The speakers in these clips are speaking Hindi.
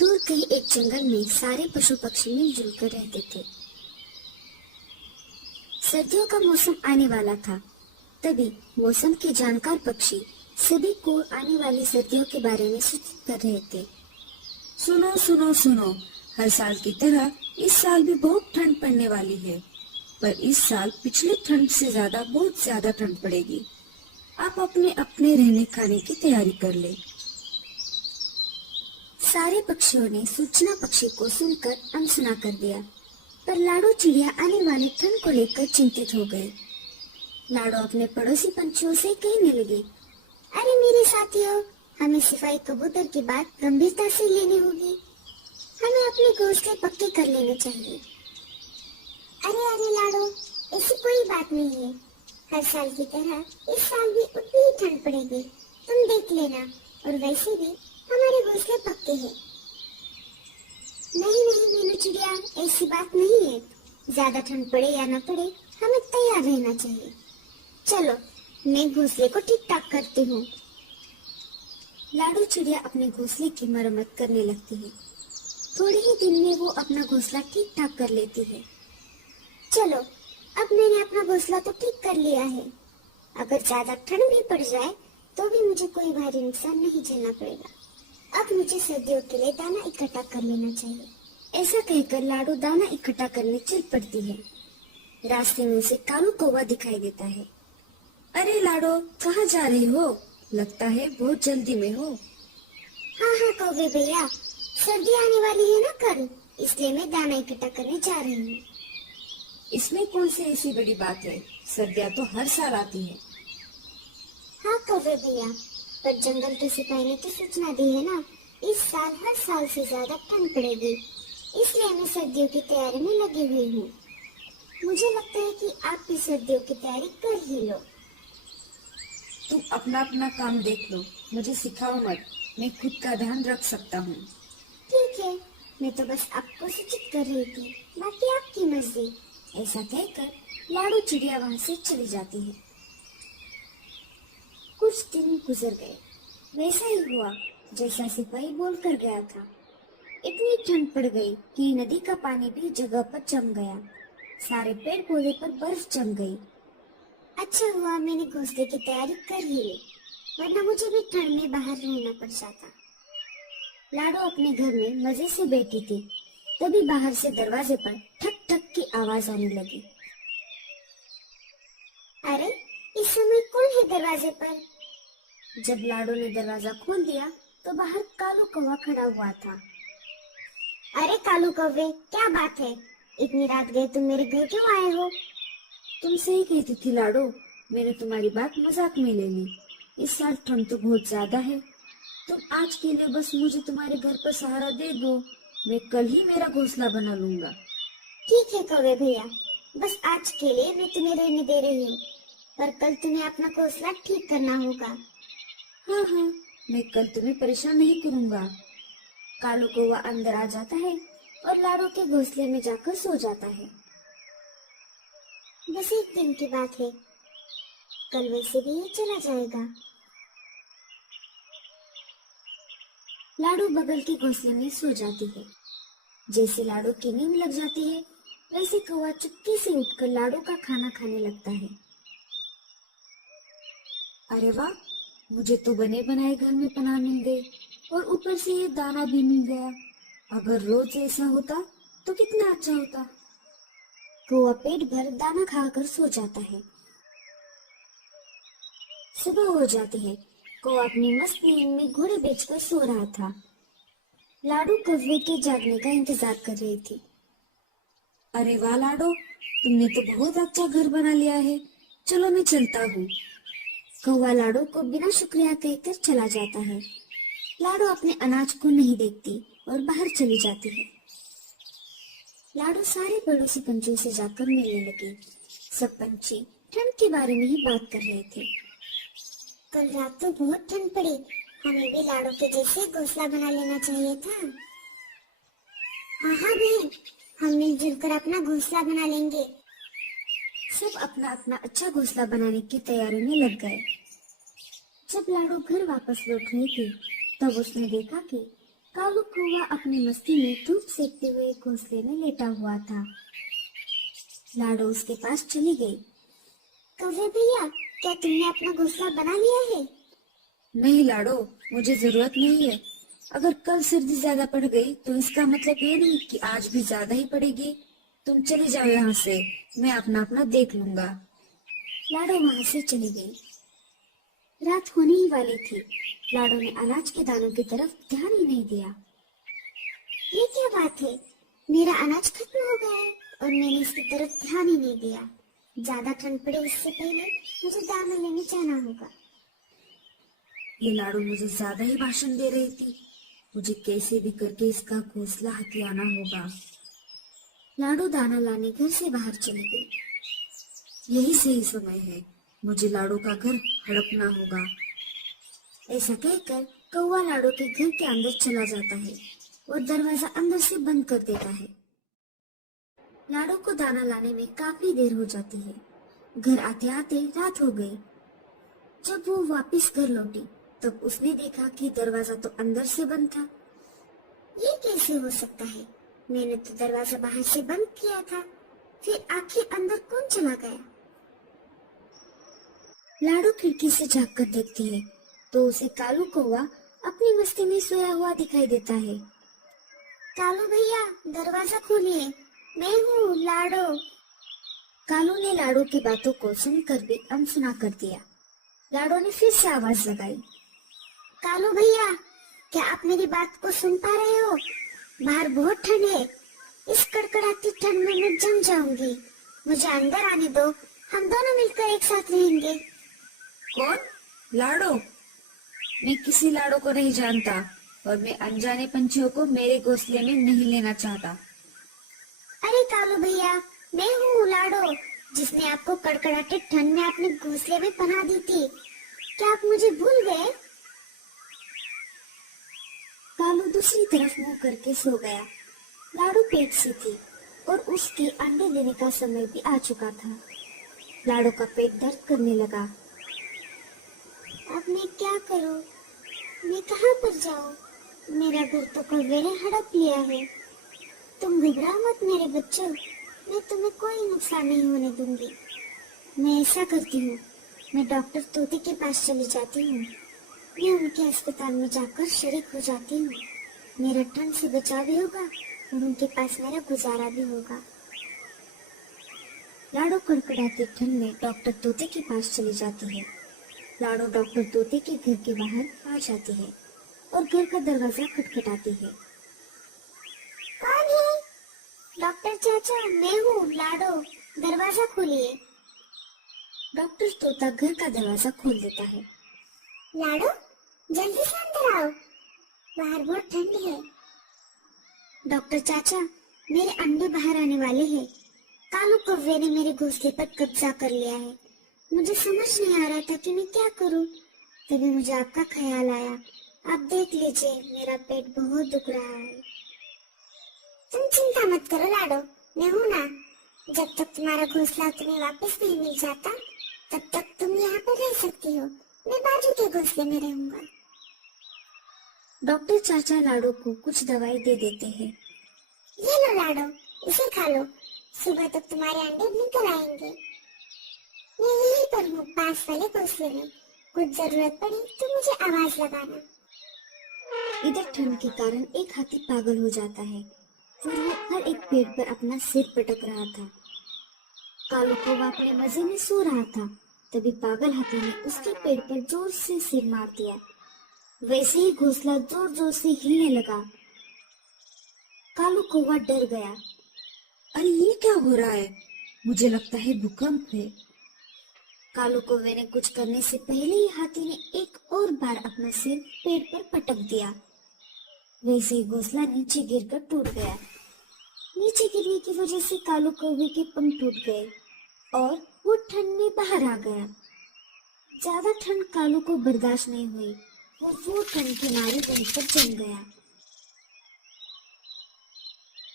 दूर कहीं एक जंगल में सारे पशु पक्षी मिलजुल कर रहते थे। सर्दियों का मौसम आने वाला था। तभी मौसम के जानकार पक्षी सभी को आने वाली सर्दियों के बारे में सूचित कर रहे थे। सुनो सुनो सुनो, हर साल की तरह इस साल भी बहुत ठंड पड़ने वाली है, पर इस साल पिछली ठंड से बहुत ज्यादा ठंड पड़ेगी। आप अपने अपने रहने खाने की तैयारी कर ले। सारे पक्षियों ने सूचना पक्षी को सुनकर अनसुना कर दिया, पर लाडो चिड़िया आने वाली ठंड को लेकर चिंतित हो गए। लाडो अपने पड़ोसी पंछियों से कहने लगे, अरे मेरे साथियों, हमें सिपाही कबूतर की बात गंभीरता से लेनी होगी। हमें अपने घोंसले पक्के कर लेने चाहिए। अरे अरे लाडो, ऐसी कोई बात नहीं है। हर साल की तरह इस साल भी उतनी ही ठंड पड़ेगी, तुम देख लेना। और वैसे भी हमारे घोंसले पक्के हैं। नहीं नहीं मीनू चिड़िया, ऐसी बात नहीं है। ज्यादा ठंड पड़े या न पड़े, हमें तैयार रहना चाहिए। चलो, मैं घोंसले को ठीक ठाक करती हूँ। लाडो चिड़िया अपने घोंसले की मरम्मत करने लगती है। थोड़े ही दिन में वो अपना घोंसला ठीक ठाक कर लेती है। चलो, अब मैंने अपना घोंसला तो ठीक कर लिया है। अगर ज्यादा ठंड भी पड़ जाए तो भी मुझे कोई भारी नुकसान नहीं झेलना पड़ेगा। अब मुझे सर्दियों के लिए दाना इकट्ठा कर लेना चाहिए। ऐसा कहकर लाडो दाना इकट्ठा करने चल पड़ती है। रास्ते में उसे कालू कौवा दिखाई देता है। अरे लाडो, कहाँ जा रही हो? लगता है बहुत जल्दी में हो। हाँ हाँ कौवे भैया, सर्दी आने वाली है ना कल, इसलिए मैं दाना इकट्ठा करने जा रही हूँ। इसमें कौन सी ऐसी बड़ी बात है? सर्दियाँ तो हर साल आती है। हाँ कौवे भैया, पर जंगल के सिपाही ने तो सूचना दी है ना, इस साल हर साल से ज्यादा ठंड पड़ेगी, इसलिए मैं सर्दियों की तैयारी में लगी हुई हूँ। मुझे लगता है कि आप भी सर्दियों की तैयारी कर ही लो। तुम अपना अपना काम देख लो, मुझे सिखाओ मत, मैं खुद का ध्यान रख सकता हूँ। ठीक है, मैं तो बस आपको सूचित कर रही थी, बाकी आपकी मर्जी। ऐसा कहकर लाडो चिड़िया वहाँ से चली जाती है। कुछ दिन गुजर गए। वैसा ही हुआ जैसा सिपाही बोल कर गया था। इतनी ठंड पड़ गई कि नदी का पानी भी जगह पर जम गया। सारे पेड़ पौधे पर बर्फ जम गई। अच्छा हुआ मैंने घोंसले की तैयारी कर ही ली, वरना मुझे भी ठंड में बाहर रहना पड़ जाता। लाडो अपने घर में मजे से बैठी थी, तभी बाहर से दरवाजे पर ठक ठक की आवाज आने लगी। अरे, इस समय कौन है दरवाजे पर? जब लाडो ने दरवाजा खोल दिया तो बाहर कालू कौवा खड़ा हुआ था। अरे कालू कौवे, क्या बात है? इतनी रात गए तुम मेरे घर क्यों आए हो? तुम सही कहती थी लाडो, मैंने तुम्हारी बात मजाक में ले ली। इस साल ठंड तो बहुत ज्यादा है। तुम आज के लिए बस मुझे तुम्हारे घर पर सहारा दे दो, मैं कल ही मेरा घोंसला बना लूंगा। ठीक है कौवे भैया, बस आज के लिए मैं तुम्हें रहने दे रही हूँ, पर कल तुम्हें अपना घोंसला ठीक करना होगा। हाँ हाँ, मैं कल तुम्हें परेशान नहीं करूँगा। कालू कौवा अंदर आ जाता है और लाडो के घोंसले में जाकर सो जाता है। बस एक दिन की बात है, कल वैसे भी ये चला जाएगा। लाडो बगल के घोंसले में सो जाती है। जैसे लाडो की नींद लग जाती है, वैसे कौवा चुपके से उठकर लाडो का खाना खाने लगता है। अरे वाह, मुझे तो बने बनाए घर में पनाह मिल गई और ऊपर से ये दाना भी मिल गया। अगर रोज ऐसा होता तो कितना अच्छा होता। कौवा पेट भर दाना खाकर सो जाता है। सुबह हो जाती है। कौवा अपनी मस्त नींद में घोड़े बेचकर सो रहा था। लाडो कौवे के जागने का इंतजार कर रही थी। अरे वाह लाडो, तुमने तो बहुत अच्छा घर बना लिया है, चलो मैं चलता हूँ। कौवा लाडो को बिना शुक्रिया कहकर चला जाता है। लाडो अपने अनाज को नहीं देखती और बाहर चली जाती है। लाडो सारे पड़ोसी पंछियों से जाकर मिलने लगी। सब पंछी ठंड के बारे में ही बात कर रहे थे। कल रात तो बहुत ठंड पड़ी, हमें भी लाडो के जैसे घोंसला बना लेना चाहिए था। हाँ हाँ बहन, हम मिलजुल कर अपना घोंसला बना लेंगे। सब अपना अपना अच्छा घोंसला बनाने की तैयारी में लग गए। जब लाडो घर वापस लौट रही थी, तब उसने देखा कि कालू कौवा अपनी मस्ती में धूप सेकते हुए घोंसले में लेटा हुआ था। लाडो उसके पास चली गई। कौवे भैया, क्या तुमने अपना घोंसला बना लिया है? नहीं लाडो, मुझे जरूरत नहीं है। अगर कल सर्दी ज्यादा पड़ गई तो इसका मतलब ये नहीं कि आज भी ज्यादा ही पड़ेगी। तुम चली जाओ यहाँ से, मैं अपना अपना देख लूंगा। लाडो वहां से चली गई। रात होने ही वाली थी। लाडो ने अनाज के दानों की तरफ ध्यान ही नहीं दिया। ये क्या बात है, मेरा अनाज खत्म हो गया है और मैंने इसकी तरफ ध्यान ही नहीं दिया। ज्यादा ठंड पड़े इससे पहले मुझे दाना लेने जाना होगा। ये लाडो मुझे ज्यादा ही भाषण दे रही थी। मुझे कैसे भी करके इसका घोंसला हथियाना होगा। लाडो दाना लाने घर से बाहर चली गई। यही सही समय है, मुझे लाडो का घर हड़पना होगा। ऐसा कहकर कौवा लाडो के घर के अंदर चला जाता है और दरवाजा अंदर से बंद कर देता है। लाडो को दाना लाने में काफी देर हो जाती है। घर आते आते रात हो गई। जब वो वापस घर लौटी तब उसने देखा कि दरवाजा तो अंदर से बंद था। ये कैसे हो सकता है? मैंने तो दरवाजा बाहर से बंद किया था, फिर आखिर अंदर कौन चला गया? लाडो खिड़की से झांक कर देखती है तो उसे कालू कौवा अपनी मस्ती में सोया हुआ दिखाई देता है। कालू भैया, दरवाजा खोलिए, मैं हूँ लाडो। कालू ने लाडो की बातों को सुनकर भी अनसुना कर दिया। लाडो ने फिर से आवाज लगाई। कालू भैया, क्या आप मेरी बात को सुन पा रहे हो? बाहर बहुत ठंड है। इस कड़कड़ाती ठंड में मैं जम जाऊंगी। मुझे अंदर आने दो, हम दोनों मिलकर एक साथ रहेंगे। कौन? लाडो? मैं किसी लाडो को नहीं जानता और मैं अनजाने पंछियों को मेरे घोंसले में नहीं लेना चाहता। अरे कालू भैया, मैं हूँ लाडो, जिसने आपको कड़कड़ाते ठंड में अपने घोंसले में पनाह दी थी। क्या आप मुझे भूल गए? कालू दूसरी तरफ मुंह करके सो गया। लाडो पेट से थी और उसके अंडे देने का समय भी आ चुका था। लाडो का पेट दर्द करने लगा। अब मैं क्या करूं? मैं कहाँ पर जाऊं? मेरा घर तो कौवे ने हड़प लिया है। तुम घबराओ मत मेरे बच्चों, मैं तुम्हें कोई नुकसान नहीं होने दूंगी। मैं ऐसा करती हूँ, मैं डॉक्टर तोते के पास चली जाती हूँ। मैं उनके अस्पताल में जाकर शरीक हो जाती हूँ। मेरा ठंड से बचाव भी होगा और उनके पास मेरा गुजारा भी होगा। लाडो कड़कड़ाती ठंड में डॉक्टर तोते के पास चली जाती है। लाडो डॉक्टर तोते के घर के बाहर आ जाती है और घर का दरवाजा खटखटाती है। कौन है? डॉक्टर चाचा, मैं हूँ लाडो, दरवाजा खोलिए। डॉक्टर तोता घर का दरवाजा खोल देता है। लाडो, जल्दी से अंदर आओ, बाहर बहुत ठंड है। डॉक्टर चाचा, मेरे अंडे बाहर आने वाले हैं। कालू कौवे ने मेरे घोंसले पर कब्जा कर लिया है। मुझे समझ नहीं आ रहा था कि मैं क्या करूं। तभी मुझे आपका ख्याल आया। आप देख लीजिए, मेरा पेट बहुत दुख रहा है। तुम चिंता मत करो लाडो, मैं हूं ना। जब तक तुम्हारा घोंसला तुम्हें वापस नहीं मिल जाता तब तक तुम यहाँ पर रह सकती हो। मैं बाजू के घोंसले में रहूंगा। डॉक्टर चाचा लाडो को कुछ दवाई दे देते हैं। ये लो लाडो, इसे खा लो, सुबह तक तुम्हारे अंडे निकल आएंगे। मैं यहीं पर हूँ, पास वाले घोंसले में। कुछ जरूरत पड़ी तो मुझे आवाज लगाना। इधर ठंड के कारण एक हाथी पागल हो जाता है। फिर वो हर एक पेड़ पर अपना सिर पटक रहा था। कालू कौवा अपने मजे में सो रहा था। तभी पागल हाथी ने उसके पेड़ पर जोर से सिर मार दिया। वैसे ही घोंसला जोर जोर से हिलने लगा। कालू कौवा डर गया। अरे ये क्या हो रहा है? मुझे लगता है भूकंप है। कालू कौवे ने कुछ करने से पहले ही हाथी ने एक और बार अपना सिर पेड़ पर पटक दिया। वैसे ही घोंसला नीचे गिरकर टूट गया। नीचे गिरने की वजह से कालू कौवे के पंख टूट गए और वो ठंड में बाहर आ गया। ज्यादा ठंड कालू को बर्दाश्त नहीं हुई। वो ठंड के मारे वहीं पर जम गया।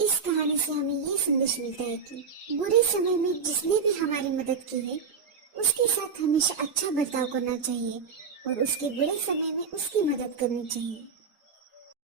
इस कहानी से हमें ये संदेश मिलता है कि बुरे समय में जिसने भी हमारी मदद की है उसके साथ हमेशा अच्छा बर्ताव करना चाहिए और उसके बुरे समय में उसकी मदद करनी चाहिए।